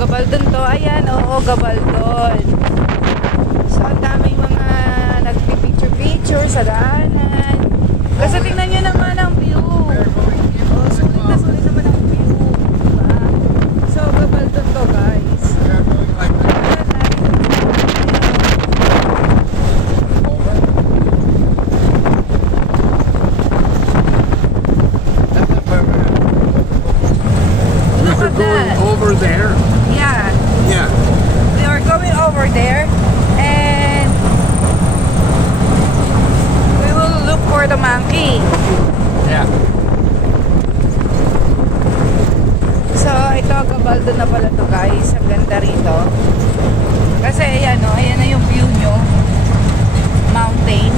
Gabaldon to. Ayan, oo, Gabaldon. So, ang daming mga nagpipicture-picture sa daanan. Kasi tingnan nyo naman ang view. Oh, sulit naman ang view. Diba? So, Gabaldon to, guys. Over there? Yeah. Yeah. We are going over there and we will look for the monkey. Yeah. So, ito, Gabaldon na pala to, guys. Ang ganda rito. Kasi, ayan o, ayan na yung view nyo. Mountain.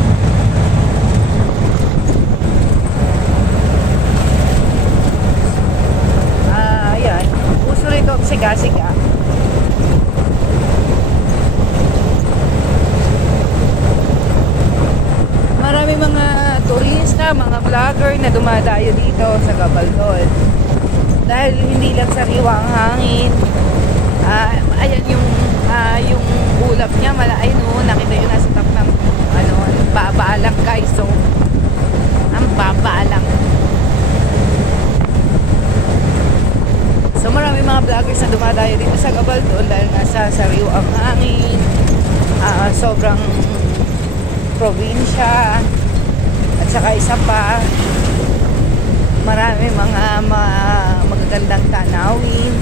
Ayan. Uso rito ang siga-siga. Marami mga turista, mga vlogger na dumadayo dito sa Gabaldon. Dahil hindi lang sariwa ang hangin. Ayan yung ulap niya, ayun o, nakita yun nasa top ng baba lang, guys. So, ang baba lang. So marami mga vloggers na dumadayo dito sa Gabaldon dahil nasa sariwa ang hangin, sobrang probinsya, at saka isa pa, marami mga magagandang tanawin,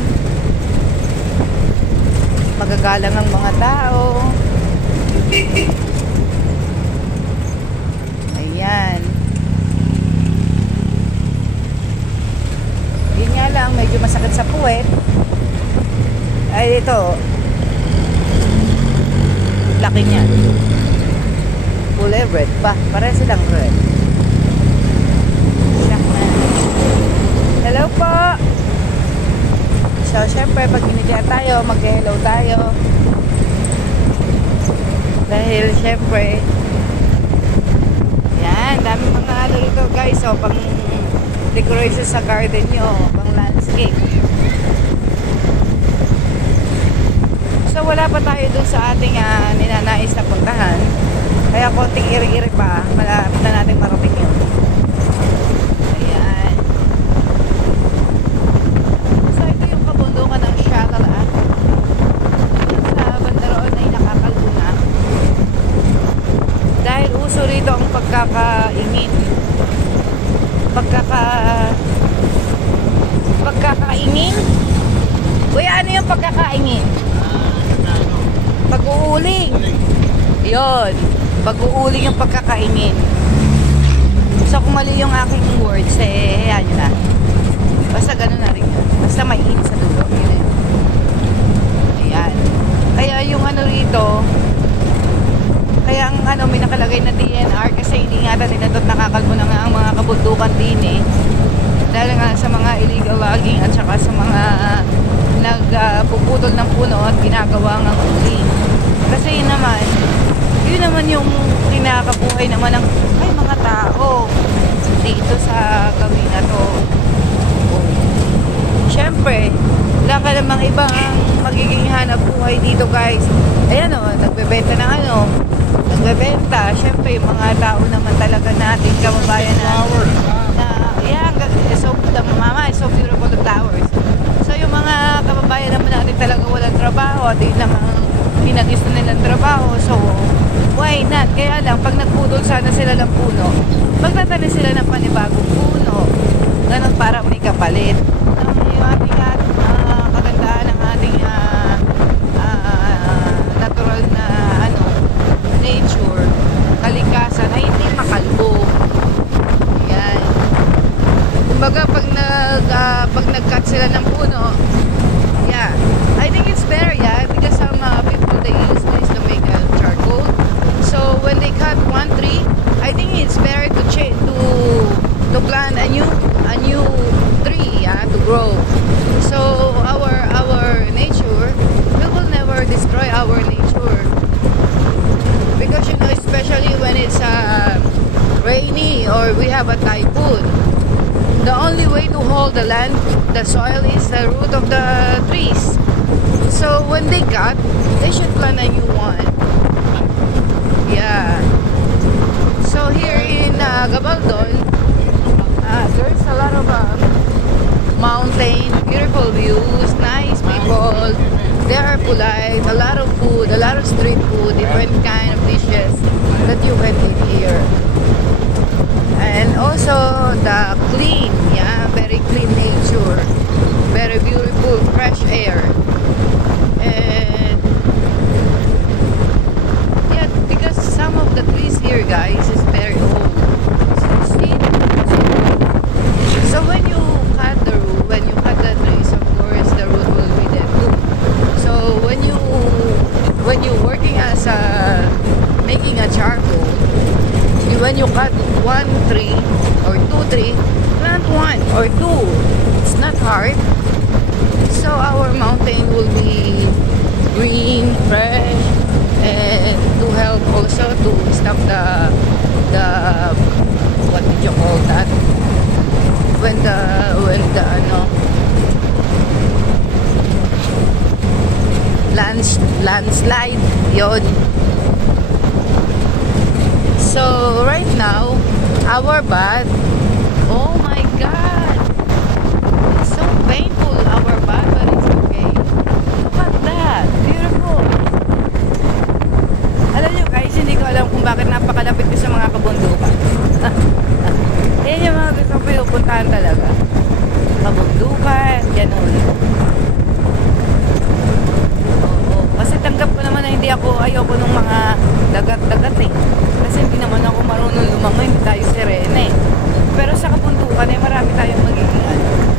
magagalang ang mga tao. Ayan. Yun nga lang, medyo masakit sa puwet. Ay, ito. Laki niya. Kulay red pa. Pare silang red. Hello po! So, syempre, pag inigyan tayo, mag-hello tayo. Dahil, syempre, yan, dami mga ano ito, guys. So, pang decoration sa garden nyo, pang landscape. So wala pa tayo dun sa ating ninanais na puntahan, kaya konting iri-iri pa, malapit na natin marating yun. Ayan. So ito yung kabundukan ng Shakalat. Sa banda roon ay nakakaluna dahil uso rito ang pagkakaingin, pagkakaingin. Kuya, ano yung pagkakaingin? Pag-uuling. Yun, pag-uuling yung pagkakaingin. So kung mali yung aking words, ayan yun na. Basta ganun na rin. Basta may in sa dulo. Ayan. Kaya yung ano rito, kaya ang may nakalagay na DNR kasi hindi nga nila doon nakakalbo na nga ang mga kabundukan din dahil nga sa mga illegal logging at saka sa mga nagpuputol ng puno at ginagawa ng uling. Kasi yun naman yung kinakabuhay naman ng mga tao dito sa gawin na to. Siyempre, wala ka namang ibang magiging hanap buhay dito, guys. Ayan o, nagbebenta ng nagbebenta. Siyempre, yung mga tao naman talaga natin, kababayan natin. Ayan, so, mama, it's so beautiful, the flowers. So, yung mga kababayan naman natin talaga walang trabaho at yun lang ang kinagis na nilang trabaho. So, why not? Kaya lang, pag nagpudol sana sila ng puno, magtatanim sila ng panibagong puno. Ganun para may kapalit. Yung ating kagandahan ng ating natural na nature, kalikasan ay hindi makalbo. Yan. Kumbaga pag nag-cut sila ng puno, yeah, I think it's better, yeah, because some people they use this to make charcoal. So when they cut one tree, I think it's better to plant a new tree, yeah, to grow. So our nature, we will never destroy our nature, because especially when it's rainy or we have a typhoon, the only way to hold the land, the soil, is the root of the trees. when they cut, they should plan a new one. Yeah. So here in Gabaldon, there's a lot of mountain, beautiful views, nice people. They are polite, a lot of food, a lot of street food, different kind of dishes that you can eat here. And also the clean, yeah, very clean nature, very beautiful fresh air. And yeah, because some of the trees here, guys, is very old. See? So when you cut the root, when you cut the trees, of course the root will be there too. So when you're working as making a charcoal, when you cut one tree or two trees, plant one or two. It's not hard. So our mountain will be green, fresh, and to help also to stop the what did you call that? When the landslide, yon. So right now, our bath, oh my god, it's so painful, our bath, but it's okay. Look at that, beautiful. Alam nyo guys, hindi ko alam kung bakit napakalapit ko sa mga kabundukan. Yan yung mga gusto ko pinupuntahan talaga. Kabundukan, ganun. Oo, kasi tanggap ko naman na ayoko nung mga dagat-dagat eh. Kasi hindi naman ako marunong lumangoy, hindi tayo sirena eh. Pero sa kabundukan eh, marami tayong magiging